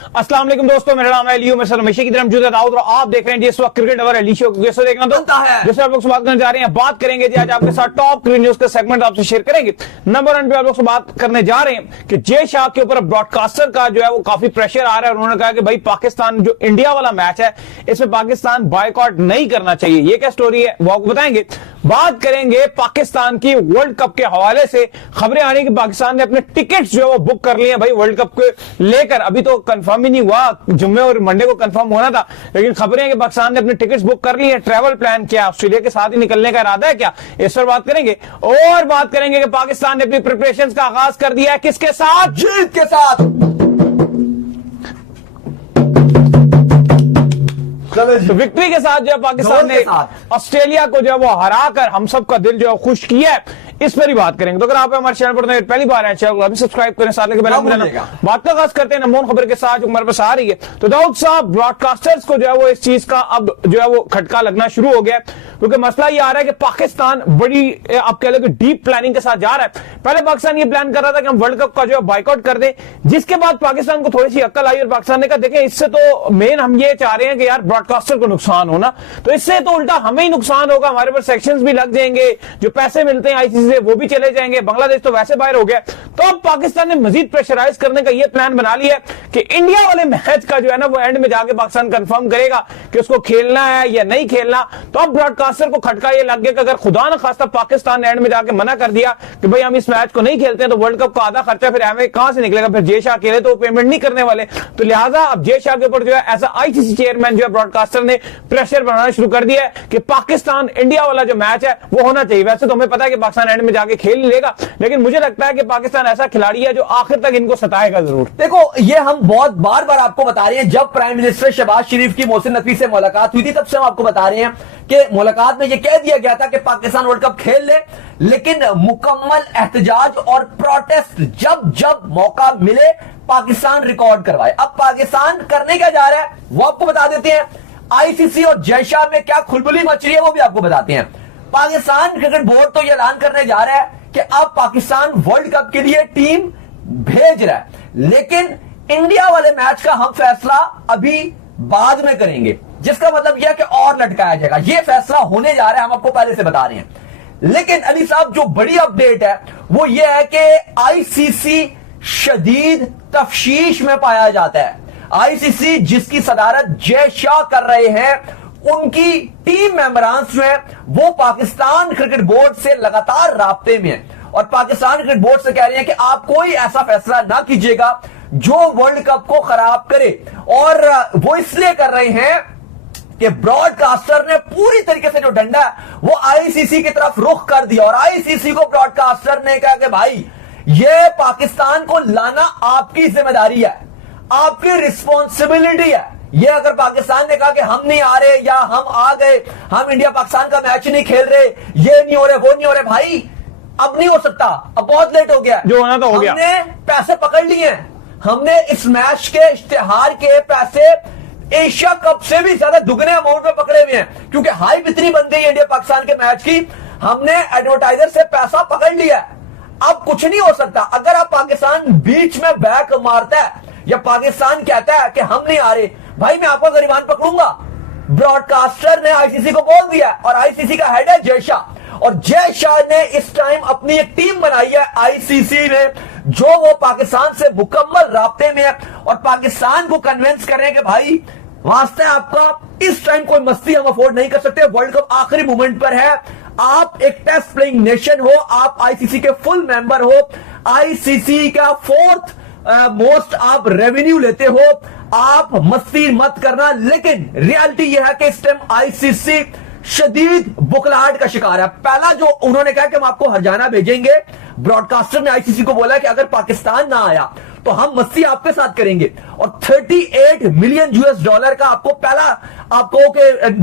अस्सलाम वालेकुम दोस्तों, मेरा नाम है लियो, मैं हमेशा की तरह मौजूद है दाऊद और आप देख रहे हैं जी इस वक्त क्रिकेट अवर एली शो को देखना तो है जिससे आप लोग से बात करने जा रहे हैं। बात करेंगे जी आज आपके साथ टॉप क्रिकेट न्यूज का सेगमेंट आपसे शेयर करेंगे। नंबर 1 पे आप लोग से बात करने जा रहे हैं कि जय शाह के ऊपर ब्रॉडकास्टर का जो है वो काफी प्रेशर आ रहा है। उन्होंने कहा कि भाई पाकिस्तान जो इंडिया वाला मैच है इसमें पाकिस्तान बायकॉट नहीं करना चाहिए। ये क्या स्टोरी है वो आपको बताएंगे। बात करेंगे पाकिस्तान की वर्ल्ड कप के हवाले से खबरें आ रही कि पाकिस्तान ने अपने टिकट्स जो है वो बुक कर लिए हैं भाई वर्ल्ड कप को लेकर। अभी तो कंफर्म ही नहीं हुआ, जुम्मे और मंडे को कंफर्म होना था, लेकिन खबरें हैं कि पाकिस्तान ने अपने टिकट्स बुक कर लिए हैं। ट्रैवल प्लान क्या, ऑस्ट्रेलिया के साथ ही निकलने का इरादा है क्या, इस पर बात करेंगे। और बात करेंगे कि पाकिस्तान ने अपनी प्रिपरेशंस का आगाज कर दिया है किसके साथ, जीत के साथ। तो विक्ट्री के साथ जो है पाकिस्तान ने ऑस्ट्रेलिया को जो है वो हराकर हम सबका दिल जो है खुश किया है, इस पर ही बात करेंगे। तो अगर आप हमारे चैनल पर पहली बार हैं, चैनल को अभी सब्सक्राइब करें, साथ लेके बेल आइकन दबाना। बात का खास करते हैं नमून खबर के साथ जो हमारे पास आ रही है। तो दाऊद साहब, ब्रॉडकास्टर्स को जो है वो इस चीज का अब जो है वो खटका लगना शुरू हो गया है, क्योंकि मसला ये आ रहा है कि पाकिस्तान बड़ी आप कह लो कि डीप प्लानिंग के साथ जा रहा है। पहले पाकिस्तान ये प्लान कर रहा था कि हम वर्ल्ड कप का जो है बाइकआउट कर दें, जिसके बाद पाकिस्तान को थोड़ी सी अक्ल आई और पाकिस्तान ने कहा देखें इससे तो मेन हम ये चाह रहे हैं कि यार ब्रॉडकास्टर को नुकसान होना, तो इससे तो उल्टा हमें ही नुकसान होगा, हमारे पर सेक्शंस भी लग जाएंगे, जो पैसे मिलते हैं आईसीसी से वो भी चले जाएंगे, बांग्लादेश तो वैसे बाहर हो गया। तो अब पाकिस्तान ने मजीद प्रेशराइज करने का ये प्लान बना लिया है कि इंडिया वाले मैच का जो है ना वो एंड में जाके पाकिस्तान कंफर्म करेगा कि उसको खेलना है या नहीं खेलना। तो अब ब्रॉडकास्टर को खटका ये लग गया कि अगर खुदा न खास्ता पाकिस्तान ने एंड में जाके मना कर दिया कि भाई हम इस मैच को नहीं खेलते हैं, तो वर्ल्ड कप का आधा खर्चा फिर हमें कहां से निकलेगा, फिर जय शाह अकेले तो पेमेंट नहीं करने वाले। तो लिहाजा अब जय शाह के ऊपर जो है ऐसा आईसीसी चेयरमैन जो है ब्रॉडकास्टर ने प्रेशर बनाना शुरू कर दिया है कि पाकिस्तान इंडिया वाला जो मैच है वो होना चाहिए। वैसे तो हमें पता है कि पाकिस्तान एंड में जाके खेल लेगा, लेकिन मुझे लगता है कि पाकिस्तान ऐसा खिलाड़ी है जो आखिर तक इनको सताएगा जरूर। देखो, ये हम बहुत बार बार आपको बता रहे हैं, जब प्राइम मिनिस्टर शहबाज शरीफ की मोहसिन नकवी से मुलाकात हुई थी तब से हम आपको बता रहे हैं कि मुलाकात में ये कह दिया गया था कि पाकिस्तान वर्ल्ड कप खेल ले, लेकिन मुकम्मल एहतजाज और प्रोटेस्ट जब जब मौका मिले पाकिस्तान रिकॉर्ड करवाए। अब पाकिस्तान करने क्या जा रहा है वो आपको बता देते हैं। आईसीसी और जय शाह में क्या खुलबुली मच रही है वो भी आपको बताते हैं। पाकिस्तान क्रिकेट बोर्ड तो ये ऐलान करने जा रहा है कि अब पाकिस्तान वर्ल्ड कप के लिए टीम भेज रहा है, लेकिन इंडिया वाले मैच का हम फैसला अभी बाद में करेंगे, जिसका मतलब यह कि और लटकाया जाएगा। यह फैसला होने जा रहा है, हम आपको पहले से बता रहे हैं। लेकिन अली साहब, जो बड़ी अपडेट है वो यह है कि आईसीसी शदीद तफ्शीश में पाया जाता है। आईसीसी जिसकी सदारत जय शाह कर रहे हैं, उनकी टीम मेंबरान जो है वो पाकिस्तान क्रिकेट बोर्ड से लगातार राब्ते में है और पाकिस्तान क्रिकेट बोर्ड से कह रहे हैं कि आप कोई ऐसा फैसला ना कीजिएगा जो वर्ल्ड कप को खराब करे। और वो इसलिए कर रहे हैं कि ब्रॉडकास्टर ने पूरी तरीके से जो डंडा है वो आईसीसी की तरफ रुख कर दिया और आईसीसी को ब्रॉडकास्टर ने कहा कि भाई ये पाकिस्तान को लाना आपकी जिम्मेदारी है, आपकी रिस्पॉन्सिबिलिटी है। ये अगर पाकिस्तान ने कहा कि हम नहीं आ रहे या हम आ गए, हम इंडिया पाकिस्तान का मैच नहीं खेल रहे, ये नहीं हो रहे वो नहीं हो रहे, भाई अब नहीं हो सकता, अब बहुत लेट हो गया, जो होना तो हो गया। हमने पैसे पकड़ लिए हैं, हमने इस मैच के इश्तिहार के पैसे एशिया कप से भी ज्यादा दुगने अमाउंट में पकड़े हुए हैं, क्योंकि हाइप इतनी बन गई इंडिया पाकिस्तान के मैच की, हमने एडवर्टाइजर से पैसा पकड़ लिया। अब कुछ नहीं हो सकता। अगर आप पाकिस्तान बीच में बैक मारता है या पाकिस्तान कहता है कि हम नहीं आ रहे, भाई मैं आपको गरिमान पकड़ूंगा। ब्रॉडकास्टर ने आईसीसी को बोल दिया और आईसीसी का हेड है जय शाह, और जय शाह ने इस टाइम अपनी एक टीम बनाई है आईसीसी ने, जो वो पाकिस्तान से मुकम्मल राब्ते में है और पाकिस्तान को कन्विंस कर रहे हैं कि भाई वास्ते आपका इस टाइम कोई मस्ती हम अफोर्ड नहीं कर सकते, वर्ल्ड कप आखिरी मोमेंट पर है, आप एक टेस्ट प्लेइंग नेशन हो, आप आईसीसी के फुल मेंबर हो, आईसीसी का 4th मोस्ट आप रेवेन्यू लेते हो, आप मस्ती मत करना। लेकिन रियलिटी यह है कि इस टाइम आईसीसी शदीद बुखलाहट का शिकार है। पहला जो उन्होंने कहा कि हम आपको हरजाना भेजेंगे, ब्रॉडकास्टर ने आईसीसी को बोला कि अगर पाकिस्तान ना आया तो हम मस्ती आपके साथ करेंगे और 38 मिलियन US$ का आपको पहला आपको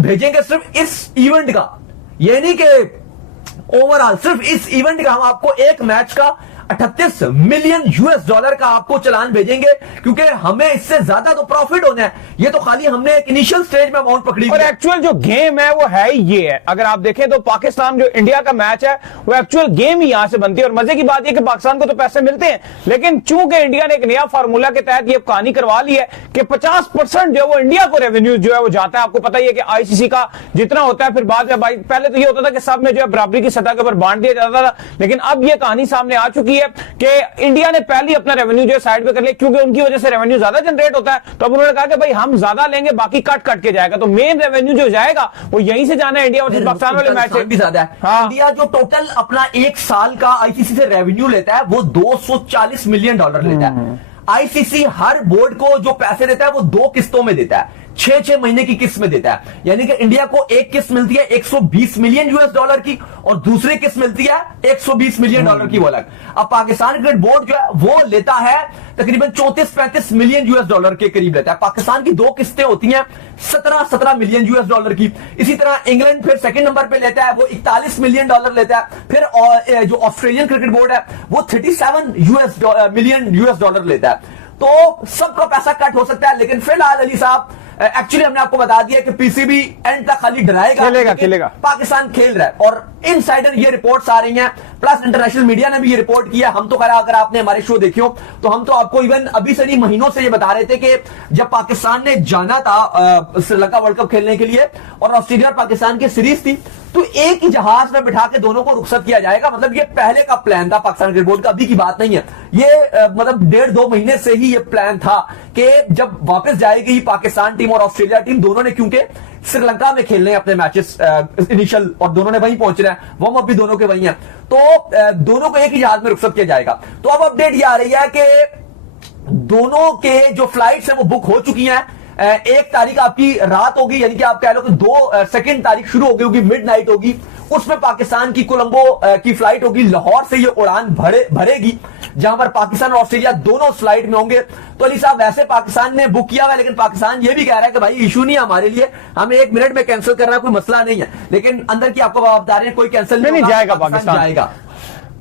भेजेंगे सिर्फ इस इवेंट का, ये नहीं कि ओवरऑल, सिर्फ इस इवेंट का हम आपको एक मैच का 38 मिलियन यूएस डॉलर का आपको चालान भेजेंगे, क्योंकि हमें इससे ज्यादा तो प्रॉफिट होना है। ये तो खाली हमने एक इनिशियल स्टेज में अमाउंट पकड़ी और एक्चुअल जो गेम है वो है ये है। अगर आप देखें तो पाकिस्तान जो इंडिया का मैच है वो एक्चुअल गेम ही यहां से बनती है। और मजे की बात यह कि पाकिस्तान को तो पैसे मिलते हैं, लेकिन चूंकि इंडिया ने एक नया फार्मूला के तहत ये कहानी करवा ली है कि 50% जो वो इंडिया को रेवेन्यू जो है वो जाता है। आपको पता ही है कि आईसीसी का जितना होता है, फिर बाद में पहले तो ये होता था कि सब में जो है बराबरी की सतह के ऊपर बांट दिया जाता था, लेकिन अब ये कहानी सामने आ चुकी है कि इंडिया ने पहले अपना रेवेन्यू जो साइड पे कर लिया, क्योंकि उनकी वजह से रेवेन्यू ज्यादा जनरेट होता है। तो अब उन्होंने कहा कि भाई हम ज्यादा लेंगे, बाकी कट कट के जाएगा। तो मेन रेवेन्यू जो जाएगा वो यहीं से जाना है, इंडिया वर्सेस पाकिस्तान वाले मैच से भी ज्यादा है। हाँ। इंडिया जो टोटल अपना एक साल का आईसीसी से रेवेन्यू लेता है वो $240 मिलियन लेता है। आईसीसी हर बोर्ड को जो पैसे देता है वो 2 किस्तों में देता है, 6-6 महीने की किस्त में देता है। यानी कि इंडिया को एक किस्त मिलती है 120 मिलियन यूएस डॉलर की, और दूसरी किस्त मिलती है 120 मिलियन डॉलर की वो अलग। अब पाकिस्तान क्रिकेट बोर्ड जो है वो लेता है तकरीबन 34-35 मिलियन यूएस डॉलर के करीब लेता है। पाकिस्तान की 2 किस्तें होती हैं 17-17 मिलियन यूएस डॉलर की। इसी तरह इंग्लैंड फिर सेकंड नंबर पे लेता है, वो 41 मिलियन डॉलर लेता है। फिर जो ऑस्ट्रेलियन क्रिकेट बोर्ड है वो 37 मिलियन यूएस डॉलर लेता है। तो सबका पैसा कट हो सकता है, लेकिन फिलहाल अली साहब एक्चुअली हमने आपको बता दिया कि पीसीबी एंड तक खाली डराएगा, खेलेगा। पाकिस्तान खेल रहा है। और इनसाइडर ये रिपोर्ट्स आ रही हैं, प्लस इंटरनेशनल मीडिया ने भी ये रिपोर्ट किया। हम तो अगर आपने हमारे शो देखे हो तो हम तो आपको इवन अभी से नहीं महीनों से ये बता रहे थे कि जब पाकिस्तान ने जाना था श्रीलंका वर्ल्ड कप खेलने के लिए और ऑस्ट्रेलिया और पाकिस्तान की सीरीज थी, तो एक ही जहाज में बिठा के दोनों को रुखसत किया जाएगा। मतलब ये पहले का प्लान था पाकिस्तान क्रिकेट बोर्ड का, अभी की बात नहीं है ये। मतलब 1.5-2 महीने से ही ये प्लान था कि जब वापस जाएगी पाकिस्तान टीम और ऑस्ट्रेलिया टीम, दोनों ने क्योंकि श्रीलंका में खेलने अपने मैचेस इनिशियल, और दोनों ने वहीं पहुंचना है, वार्म अप भी दोनों के वहीं है, तो दोनों को एक ही जहाज में रुखसत किया जाएगा। तो अब अपडेट ये आ रही है कि दोनों के जो फ्लाइट्स हैं वो बुक हो चुकी हैं। 1 तारीख आपकी रात होगी, यानी कि आप कह लो कि 2 तारीख शुरू होगी, मिडनाइट होगी, उसमें पाकिस्तान की कोलंबो की फ्लाइट होगी, लाहौर से ये उड़ान भरेगी, जहां पर पाकिस्तान और ऑस्ट्रेलिया दोनों फ्लाइट में होंगे। तो अली साहब वैसे पाकिस्तान ने बुक किया हुआ है, लेकिन पाकिस्तान ये भी कह रहा है कि भाई इशू नहीं है हमारे लिए, हमें 1 मिनट में कैंसिल करना कोई मसला नहीं है। लेकिन अंदर की आपको बता रहे हैं कोई कैंसिल नहीं जाएगा, पाकिस्तान जाएगा।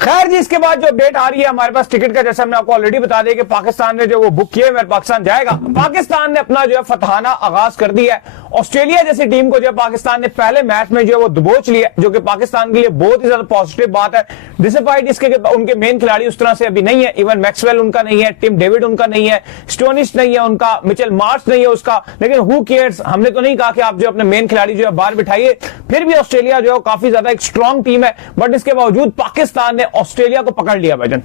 खैर जी, इसके बाद जो अपडेट आ रही है हमारे पास टिकट का, जैसे हमने आपको ऑलरेडी बता दिया कि पाकिस्तान ने जो वो बुक किए, मेरे पाकिस्तान जाएगा। पाकिस्तान ने अपना जो है फतहाना आगाज कर दिया है। ऑस्ट्रेलिया जैसी टीम को जो पाकिस्तान ने पहले मैच में जो है वो दबोच लिया, जो कि पाकिस्तान के लिए बहुत ही ज्यादा पॉजिटिव बात है। डिसअपॉइंट इसके उनके मेन खिलाड़ी उस तरह से अभी नहीं है, इवन मैक्सवेल उनका नहीं है, टिम डेविड उनका नहीं है, स्टोनिस नहीं है उनका, मिचेल मार्श नहीं है उसका, लेकिन हु केयर्स, हमने तो नहीं कहा कि आप जो अपने मेन खिलाड़ी जो है बाहर बिठाइए। फिर भी ऑस्ट्रेलिया जो है काफी ज्यादा एक स्ट्रॉन्ग टीम है, बट इसके बावजूद पाकिस्तान ने ऑस्ट्रेलिया को पकड़ लिया। भजन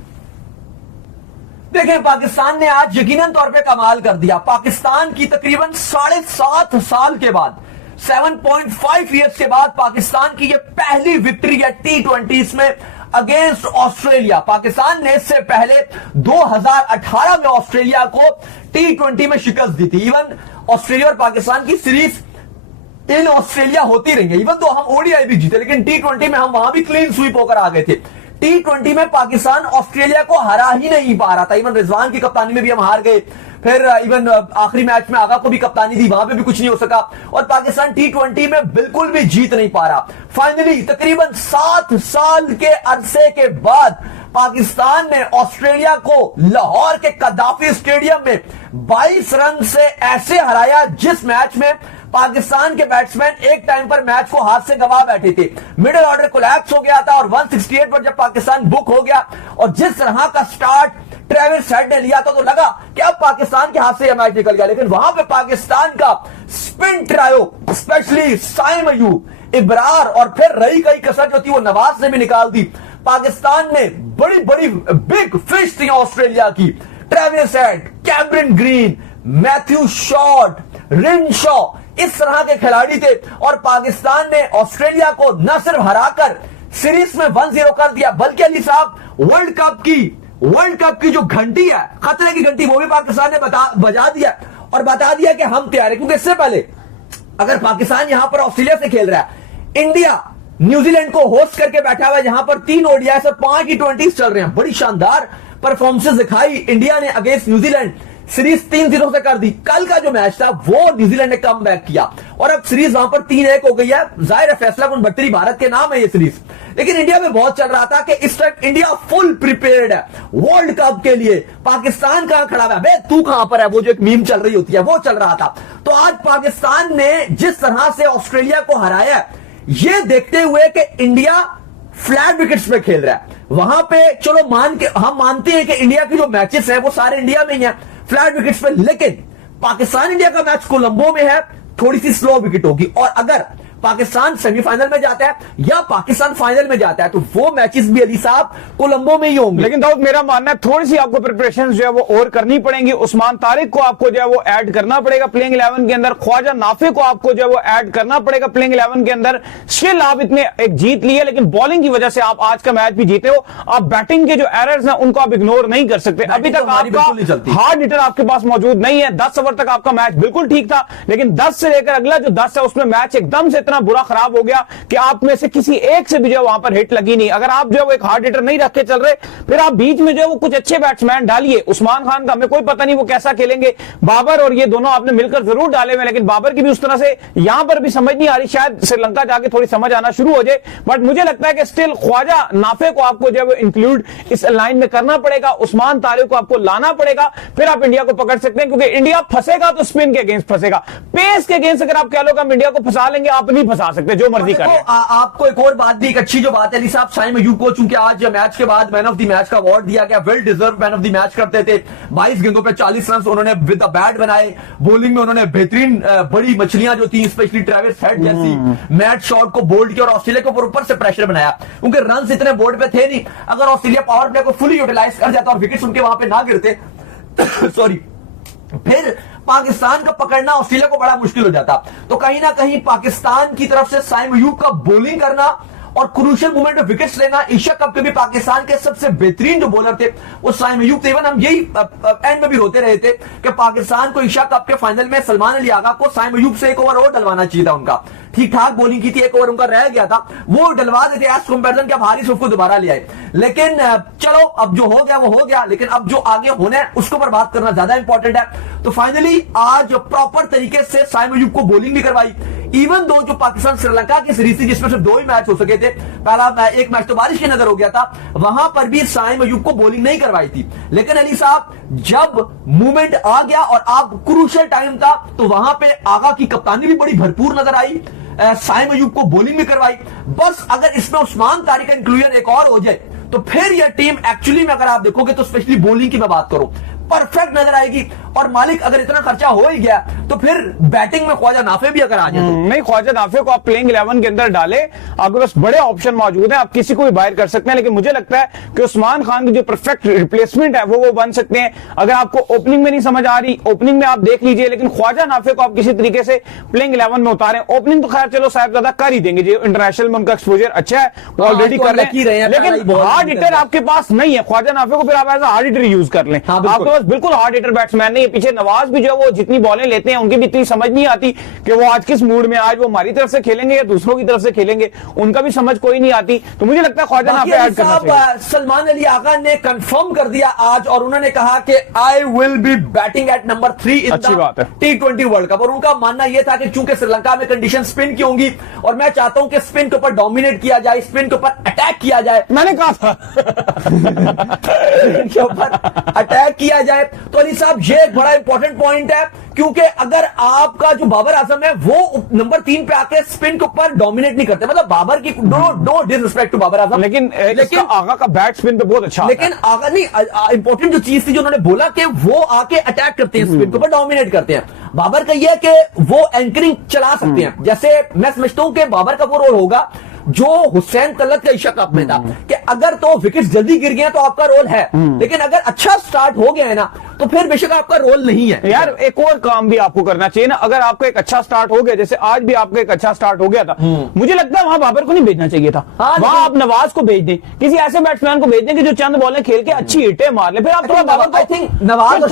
देखें, पाकिस्तान ने आज यकीनन तौर पे कमाल कर दिया। पाकिस्तान की तकरीबन 7.5 साल के बाद, 7.5 ईयर्स के बाद पाकिस्तान की ये पहली विक्ट्री है T20 में अगेंस्ट ऑस्ट्रेलिया। पाकिस्तान ने इससे पहले 2018 में ऑस्ट्रेलिया को T20 में शिकस्त दी थी। इवन ऑस्ट्रेलिया और पाकिस्तान की सीरीज इन ऑस्ट्रेलिया होती रही है, इवन तो हम ओडीआई भी जीते, लेकिन T20 में हम वहां भी क्लीन स्वीप होकर आ गए थे। T20 में पाकिस्तान ऑस्ट्रेलिया को हरा ही नहीं पा रहा था, इवन रिजवान की कप्तानी में भी हम हार गए। फिर इवन आखिरी मैच में आगा को भी कप्तानी दी, वहां पे भी कुछ नहीं हो सका, और पाकिस्तान T20 में बिल्कुल भी जीत नहीं पा रहा। फाइनली तकरीबन 7 साल के अरसे के बाद पाकिस्तान ने ऑस्ट्रेलिया को लाहौर के कदाफी स्टेडियम में 22 रन से ऐसे हराया जिस मैच में पाकिस्तान के बैट्समैन एक टाइम पर मैच को हाथ से गवा बैठे थे। मिडिल ऑर्डर कोलैप्स हो गया था और 168 पर जब पाकिस्तान बुक हो गया और जिस तरह का स्टार्ट ट्रेविस हेड ने लिया था तो लगा कि अब पाकिस्तान के हाथ से यह मैच निकल गया, लेकिन वहां पे पाकिस्तान का spin trio, specially Saim Ayub, Abrar और फिर रही गई कसर जो थी वो नवाज ने भी निकाल दी। पाकिस्तान ने बड़ी बड़ी बिग फिश थी ऑस्ट्रेलिया की, Travis Head, Cameron Green, Matthew Short, Renshaw, इस तरह के खिलाड़ी थे, और पाकिस्तान ने ऑस्ट्रेलिया को न सिर्फ हराकर सीरीज में 1-0 कर दिया, बल्कि अली साहब वर्ल्ड कप की जो घंटी है, खतरे की घंटी, वो भी पाकिस्तान ने बजा दिया और बता दिया कि हम तैयार हैं। क्योंकि इससे पहले अगर पाकिस्तान यहां पर ऑस्ट्रेलिया से खेल रहा है, इंडिया न्यूजीलैंड को होस्ट करके बैठा हुआ है, जहां पर 3 ओडीआई से 5 T20 चल रहे हैं। बड़ी शानदार परफॉर्मेंस दिखाई इंडिया ने अगेंस्ट न्यूजीलैंड, सीरीज 3-0 से कर दी। कल का जो मैच था वो न्यूजीलैंड ने कम बैक किया और अब सीरीज वहां पर 3-1 हो गई है। जाहिर है फैसला 69 भारत के नाम है ये सीरीज, लेकिन इंडिया में बहुत चल रहा था कि इस टाइम इंडिया फुल प्रिपेयर्ड है वर्ल्ड कप के लिए। पाकिस्तान कहां खड़ा है, बे तू कहां पर है, वो जो एक मीम चल रही होती है वो चल रहा था। तो आज पाकिस्तान ने जिस तरह से ऑस्ट्रेलिया को हराया, ये देखते हुए कि इंडिया फ्लैट विकेट्स पे खेल रहा है, वहां पे चलो हम मानते हैं कि इंडिया की जो मैचेस है वो सारे इंडिया में ही है फ्लैट विकेट्स पे, लेकिन पाकिस्तान इंडिया का मैच कोलंबो में है, थोड़ी सी स्लो विकेट होगी। और अगर पाकिस्तान सेमीफाइनल में जाता है या पाकिस्तान फाइनल में जाता है तो वो मैचेस भी अली साहब कोलंबो में ही होंगे। लेकिन दाऊद मेरा मानना है थोड़ी सी आपको प्रिपरेशन जो है वो और करनी पड़ेंगी। उस्मान तारिक को आपको जो है वो ऐड करना पड़ेगा प्लेइंग 11 के अंदर, ख्वाजा नाफे को आपको जो है वो ऐड करना पड़ेगा प्लेइंग 11 के अंदर। स्टिल आप इतने एक जीत लिए, लेकिन बॉलिंग की वजह से आप आज का मैच भी जीते हो। आप बैटिंग के जो एरर्स हैं उनको आप इग्नोर नहीं कर सकते। अभी तक आपका हार्ड हिटर आपके पास मौजूद नहीं है। 10 ओवर तक आपका मैच बिल्कुल ठीक था, लेकिन 10 से लेकर अगला जो 10 है उसमें मैच एकदम से इतना बुरा खराब हो गया कि आप में से किसी एक से भी जो वहां पर हिट लगी नहीं। अगर आप जो है एक हार्ड हिटर नहीं रख के चल रहे, फिर आप बीच में जो है वो कुछ अच्छे बैट्समैन डालिए। उस्मान खान का हमें कोई पता नहीं वो कैसा खेलेंगे, बाबर और ये दोनों आपने मिलकर जरूर डाले हुए, लेकिन बाबर की भी उस तरह से यहां पर भी समझ नहीं आ रही। शायद श्रीलंका जाके थोड़ी समझ आना शुरू हो जाए, बट मुझे लगता है कि स्टिल ख्वाजा नाफे को आपको जो है वो इंक्लूड इस लाइन में करना पड़ेगा, उस्मान तारिक को आपको लाना पड़ेगा, फिर आप इंडिया को पकड़ सकते हैं। क्योंकि इंडिया फंसेगा तो स्पिन के अगेंस्ट फंसेगा, पेस के अगेंस्ट अगर आप कह लो कि हम इंडिया को फंसा लेंगे, आप नहीं फंसा सकते जो मर्जी करें। आपको एक और बात भी, एक अच्छी जो बात है अली साहब, साइम अयूब को चूंकि आज मैच के बाद मैन ऑफ द मैच का अवार्ड दिया गया, well deserve man of the match करते थे। 22 गेंदों पे 40 रन उन्होंने विद द बैट बनाए। बॉलिंग में उन्होंने बेहतरीन बड़ी मछलियां जो थी, स्पेशली ट्रेविस हेड जैसी मैच शॉट को बोल्ड किया और ऑस्ट्रेलिया के ऊपर से प्रेशर बनाया, क्योंकि रन इतने बोर्ड पे थे नहीं। अगर ऑस्ट्रेलिया पावर प्ले को फुली यूटिलाइज कर जाता और विकेट्स उनके वहां पे ना गिरते सॉरी, फिर पाकिस्तान का पकड़ना ऑस्ट्रेलिया को बड़ा मुश्किल हो जाता। तो कहीं ना कहीं पाकिस्तान की तरफ से साइम अयूब का बॉलिंग करना और क्रूशियल मोमेंट में विकेट्स लेना, एशिया कप के भी पाकिस्तान के सबसे बेहतरीन जो बॉलर थे वो साइम अयूब थे। इवन हम यही एंड में भी रोते रहे थे कि पाकिस्तान को एशिया कप के फाइनल में सलमान अली आगा को साइम अयूब से एक ओवर और डलवाना चाहिए था। उनका ठीक ठाक बॉलिंग की थी, एक ओवर उनका रह गया था, वो डलवा देते एज कंपैरिजन के अब हारिस को दोबारा ले आए। लेकिन चलो अब जो हो गया वो हो गया, लेकिन अब जो आगे होना है उसके ऊपर बात करना ज्यादा इंपॉर्टेंट है। तो फाइनली आज प्रॉपर तरीके से साइम अयूब को बॉलिंग भी करवाई। इवन दो जो पाकिस्तान श्रीलंका की सीरीज थी जिसमें सिर्फ 2 ही मैच हो सके थे, पहला एक मैच तो बारिश के नजर हो गया था, वहां पर भी साइम अयूब को बॉलिंग नहीं करवाई थी। लेकिन अली साहब जब मूवमेंट आ गया और अब क्रूशियल टाइम था तो वहां पे आगा की कप्तानी भी बड़ी भरपूर नजर आई, साइम अयूब को बॉलिंग भी करवाई। बस अगर इसमें उस्मान तारिक का इंक्लूजन एक और हो जाए तो फिर यह टीम एक्चुअली में अगर आप देखोगे तो स्पेशली बॉलिंग की मैं बात करूं परफेक्ट नजर आएगी। और मालिक अगर इतना खर्चा हो ही गया तो फिर बैटिंग में ख्वाजा नाफे भी अगर आ जाए नहीं, ख्वाजा नाफे को आप प्लेइंग 11 के अंदर डाले, आपके पास बड़े ऑप्शन मौजूद हैं, आप किसी को भी बाहर कर सकते हैं। लेकिन मुझे लगता है कि उस्मान खान की जो परफेक्ट रिप्लेसमेंट है वो बन सकते हैं। अगर आपको ओपनिंग में नहीं समझ आ रही, ओपनिंग में आप देख लीजिए, लेकिन ख्वाजा नाफे को आप किसी तरीके से प्लेइंग 11 में उतारें। ओपनिंग तो खैर चलो साहिबजादा कर ही देंगे, जो इंटरनेशनल में उनका एक्सपोजर अच्छा है वो ऑलरेडी कर रहे हैं, लेकिन हार्ड हिटर आपके पास नहीं है। ख्वाजा नाफे को फिर आप एज हार्ड हिटर यूज कर लें, आपके पास बिल्कुल हार्ड हिटर बैट्समैन नहीं है। पीछे नवाज भी जो वो जितनी बॉलें लेते हैं उनकी भी इतनी समझ नहीं आती कि वो आज किस मूड में, आज वो हमारी तरफ से खेलेंगे या दूसरों की तरफ से खेलेंगे, उनका भी समझ कोई नहीं आती। तो मुझे लगता है ख्वाजा नाफे ऐड करना चाहिए। सलमान अली आगा ने कंफर्म कर दिया आज और उन्होंने कहा कि I will be batting at number 3 in the T20 world cup. और उनका मानना यह था कि चूंकि श्रीलंका में कंडीशन स्पिन की होंगी और मैं चाहता हूं कि स्पिन के ऊपर डोमिनेट किया जाए, स्पिन के ऊपर अटैक किया जाए, मैंने कहा था के ऊपर अटैक किया जाए। तो अली साहब ये एक बड़ा इंपॉर्टेंट पॉइंट है, क्योंकि अगर आपका जो बाबर आजम है वो नंबर 3 पे आके स्पिन के ऊपर डोमिनेट नहीं करते, मतलब बाबर की no disrespect to Babar Azam, लेकिन आगा का बैट स्पिन पे बहुत अच्छा, लेकिन आगा नहीं, इंपॉर्टेंट जो चीज थी जो उन्होंने बोला कि वो आके अटैक करते हैं, स्पिन के ऊपर डोमिनेट करते हैं। बाबर का यह कि वो एंकरिंग चला सकते हैं। जैसे मैं समझता हूं कि बाबर का वो रोल होगा जो हुसैन तलत का एशिया कप में था कि अगर तो विकेट्स जल्दी गिर गए तो आपका रोल है, लेकिन अगर अच्छा स्टार्ट हो गया है ना तो फिर बेशक आपका रोल नहीं है। यार एक और काम भी आपको करना चाहिए ना, अगर आपका एक अच्छा स्टार्ट हो गया, जैसे आज भी आपका एक अच्छा स्टार्ट हो गया था, मुझे लगता है वहां बाबर को नहीं भेजना चाहिए था। वहां आप नवाज को भेज दें, किसी ऐसे बैट्समैन को भेज दें कि जो चंद बॉलें खेल के अच्छी हिटें मार ले, फिर आप थोड़ा बाबर को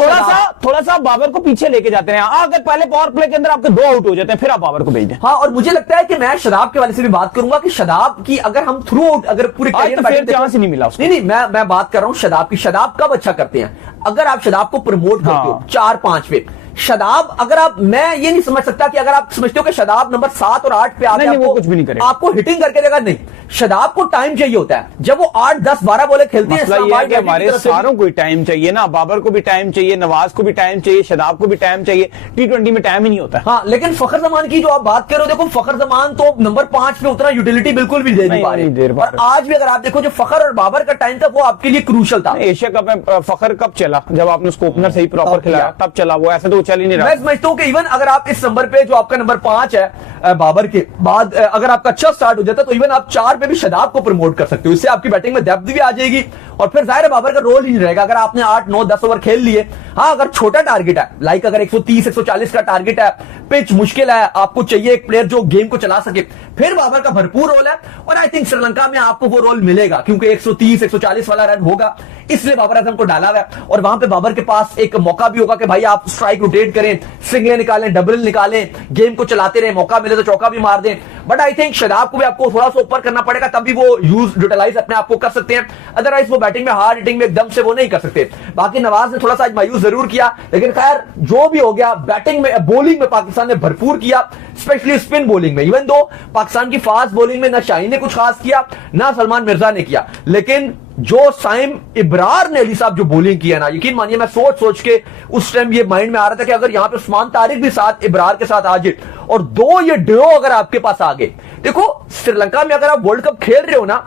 थोड़ा सा बाबर को पीछे लेके जाते हैं। अगर पहले पावर प्ले के अंदर आपके 2 आउट हो जाते हैं फिर आप बाबर को भेज दें। हाँ, और मुझे लगता है कि मैं शदाब के वाले से भी बात करूंगा कि शदाब की अगर हम थ्रू आउट अगर पूरे चांस ही नहीं मिला उसको। नहीं, मैं बात कर रहा हूं शदाब की। शदाब कब अच्छा करते हैं, अगर आप शदाब को प्रमोट करते हो 4-5 पे, शादाब, अगर आप, मैं ये नहीं समझ सकता कि अगर आप समझते हो कि शादाब नंबर 7 और 8 पे आके नहीं, आपको वो कुछ भी नहीं करेगा। आपको हिटिंग करके देगा, नहीं। शादाब को टाइम चाहिए होता है, जब वो 8, 10, 12 बॉलें खेलते हैं मसला ये है इस्लामाबाद कि हमारे सारों को टाइम चाहिए ना, बाबर को भी टाइम चाहिए, नवाज को भी टाइम चाहिए, शादाब को भी टाइम चाहिए। T20 में टाइम ही नहीं होता। हाँ, लेकिन फखर जमान की जो आप बात कर रहे हो, देखो फखर जमान तो नंबर 5 पे उतना यूटिलिटी बिल्कुल भी दे नहीं पा नहीं दे रहे। पा और आज भी अगर आप देखो जो फखर और बाबर का टाइम था वो आपके लिए क्रूशल था। एशिया कप में फखर कब चला? जब आपने उसको ओपनर सही प्रॉपर खिलाया तब चला, वो ऐसे तो चल ही नहीं रहा। मैं समझता हूं कि इवन अगर आप इस नंबर पे जो आपका नंबर 5 है बाबर के बाद अगर आपका अच्छा स्टार्ट हो जाता है तो इवन आप 4 पे भी शादाब को प्रमोट कर सकते हो। इससे आपकी बैटिंग में डेप्थ भी आ जाएगी और फिर जाहिर है बाबर का रोल ही नहीं रहेगा। अगर आपने 8, 9, 10 ओवर खेल लिए, हाँ अगर छोटा टारगेट है, लाइक अगर 130, 140 का टारगेट है, पिच मुश्किल है, आपको चाहिए एक प्लेयर जो गेम को चला सके, फिर बाबर का भरपूर रोल है। और आई थिंक श्रीलंका में आपको वो रोल मिलेगा क्योंकि 130, 140 वाला रन होगा, इसलिए बाबर आजम को डाला हुआ है। और वहां पे बाबर के पास एक मौका भी होगा कि भाई आप स्ट्राइक रोटेट करें, सिंगलें निकालें, डबल निकालें, गेम को चलाते रहे, मौका मिले तो चौका भी मार दें। बट आई थिंक शादाब को भी आपको थोड़ा सा ऊपर करना पड़ेगा, तब भी वो यूटिलाइज अपने आप को कर सकते हैं। अदरवाइज वो बैटिंग में, हार्ड हिटिंग में एकदम से वो नहीं कर सकते। बाकी नवाज ने थोड़ा सा आज मायूस जरूर किया, लेकिन खैर जो भी हो गया, बैटिंग में, बॉलिंग में पाकिस्तान ने भरपूर किया, स्पेशली स्पिन बॉलिंग में। इवन दो पाकिस्तान की फास्ट बॉलिंग में ना शाहीन ने कुछ खास किया, ना सलमान मिर्जा ने किया, लेकिन जो साइम इब्रार ने अली साहब जो बॉलिंग किया ना, यकीन मानिए मैं सोच के उस टाइम ये माइंड में आ रहा था कि अगर यहां पे उस्मान तारिक भी साथ इब्रार के साथ आ जाए और दो ये ड्रो अगर आपके पास आ गए। देखो श्रीलंका में अगर आप वर्ल्ड कप खेल रहे हो ना,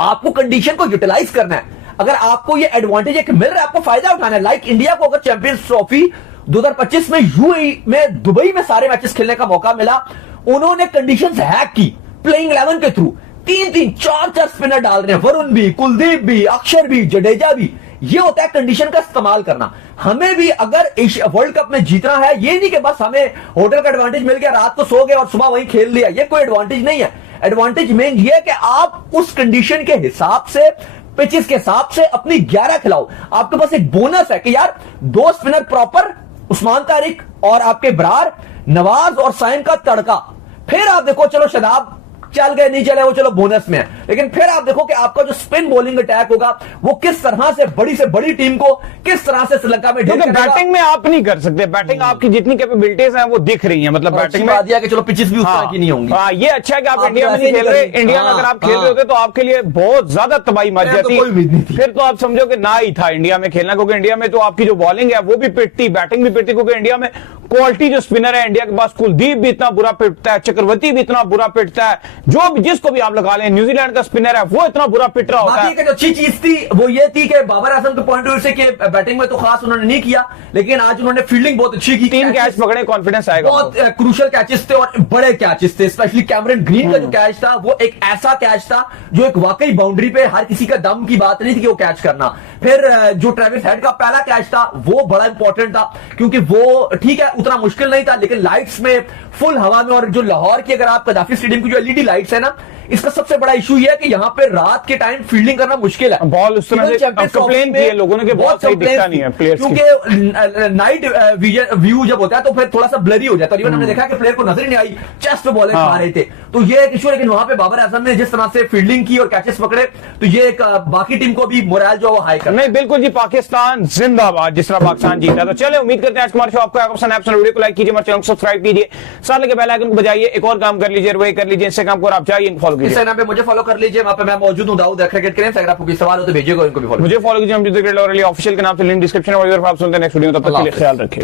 आपको कंडीशन को यूटिलाइज करना है। अगर आपको ये एडवांटेज एक मिल रहा है, आपको फायदा उठाना है। लाइक इंडिया को अगर चैंपियंस ट्रॉफी 2025 में यूएई में, दुबई में सारे मैचेस खेलने का मौका मिला, उन्होंने कंडीशंस हैक की प्लेइंग 11 के थ्रू। 3-3, 4-4 स्पिनर डाल रहे हैं, वरुण भी, कुलदीप भी, अक्षर भी, जडेजा भी। ये होता है कंडीशन का इस्तेमाल करना। हमें भी अगर वर्ल्ड कप में जीतना है, ये नहीं कि बस हमें होटल का एडवांटेज मिल गया, रात को सो गए और सुबह वहीं खेल लिया, ये कोई एडवांटेज नहीं है। एडवांटेज मेन ये है कि आप उस कंडीशन के हिसाब से, पिचेस के हिसाब से अपनी 11 खिलाओ। आपके पास एक बोनस है कि यार 2 स्पिनर प्रॉपर, उस्मान तारिक और आपके बरार, नवाज और साइम का तड़का। फिर आप देखो चलो शादाब चल गए, नहीं चले, वो चलो बोनस में है, लेकिन फिर आप देखो कि आपका जो स्पिन बॉलिंग अटैक होगा वो किस तरह से बड़ी टीम को किस तरह से श्रीलंका में ढेर करेगा। बैटिंग में आप नहीं कर सकते, बैटिंग आपकी जितनी कैपेबिलिटीज हैं वो दिख रही हैं, मतलब बैटिंग में दिया कि चलो पिचेस भी उस तरह की नहीं होंगी। हाँ, ये अच्छा है कि आप इंडिया में नहीं खेल रहे। इंडिया में अगर आप खेल रहे होते तो आपके लिए बहुत ज्यादा तबाही मच जाती, फिर तो आप समझो कि ना ही था इंडिया में खेलना, क्योंकि इंडिया में तो आपकी जो बॉलिंग है वो भी पिटती, बैटिंग भी पिटती, क्योंकि इंडिया में क्वालिटी जो स्पिनर है इंडिया के पास, कुलदीप भी इतना बुरा पिटता है, चक्रवर्ती भी इतना बुरा पिटता है, जो भी जिसको भी आप लगा लें, न्यूजीलैंड का स्पिनर है वो इतना बुरा पिट रहा होता है। जो अच्छी चीज थी वो ये थी कि बाबर आजम के पॉइंट ऑफ व्यू से कि बैटिंग में तो खास उन्होंने नहीं किया, लेकिन आज उन्होंने फील्डिंग बहुत अच्छी की, 3 कैच पकड़े, कॉन्फिडेंस आएगा। बहुत क्रूशल कैचेस थे और बड़े कैचेस थे। स्पेशली कैमरन ग्रीन का जो कैच था वो एक ऐसा कैच था जो एक वाकई बाउंड्री पे, हर किसी का दम की बात नहीं थी कि वो कैच करना। फिर जो ट्रेविस हेड का पहला कैच था वो बड़ा इंपॉर्टेंट था, क्योंकि वो ठीक है उतना मुश्किल नहीं था, लेकिन लाइट्स में, फुल हवा में, और जो लाहौर की अगर आप कदाफी स्टेडियम की जो एलईडी लाइट्स है ना, इसका सबसे बड़ा इशू ये है कि यहाँ पे रात के टाइम फील्डिंग करना मुश्किल है। बॉल उस तरह से कंप्लेन किए लोगों ने कि बहुत सही दिखता नहीं है प्लेयर्स, क्योंकि नाइट व्यू जब होता है तो फिर थोड़ा सा ब्लरी हो जाता है। इवन हमने देखा कि प्लेयर को नजर ही नहीं आई, चेस्ट पे बॉलें खा रहे थे, तो ये एक इशू है। लेकिन वहां पे बाबर आजम ने जिस तरह से फील्डिंग की और कैचेस पकड़े, तो ये एक बाकी टीम को भी मोरल जो है हाई कर। नहीं बिल्कुल जी, पाकिस्तान जिंदाबाद, जिस तरह पाकिस्तान जीता। तो चले, उम्मीद करते हैं आज हमारे शो आपको पसंद है। वीडियो को लाइक कीजिए, हमारे चैनल को सब्सक्राइब कीजिए, साथ लगे बेल आइकन को बजाइए, एक और काम कर लीजिए, वही कर लीजिए, इंस्टाग्राम को आप जाइए, फॉलो कीजिए, इंस्टाग्राम पे मुझे फॉलो कर लीजिए, वहां पे मैं मौजूद हूं, दाऊद क्रिकेट करें। अगर आपको कोई सवाल हो तो भेजिएगा, इनको भी फॉलो, मुझे फॉलो कीजिए, हम ऑफिशियल के नाम से लिंक डिस्क्रिप्शन में, और आप सुनते हैं नेक्स्ट वीडियो में। तब तक के लिए ख्याल रखिए।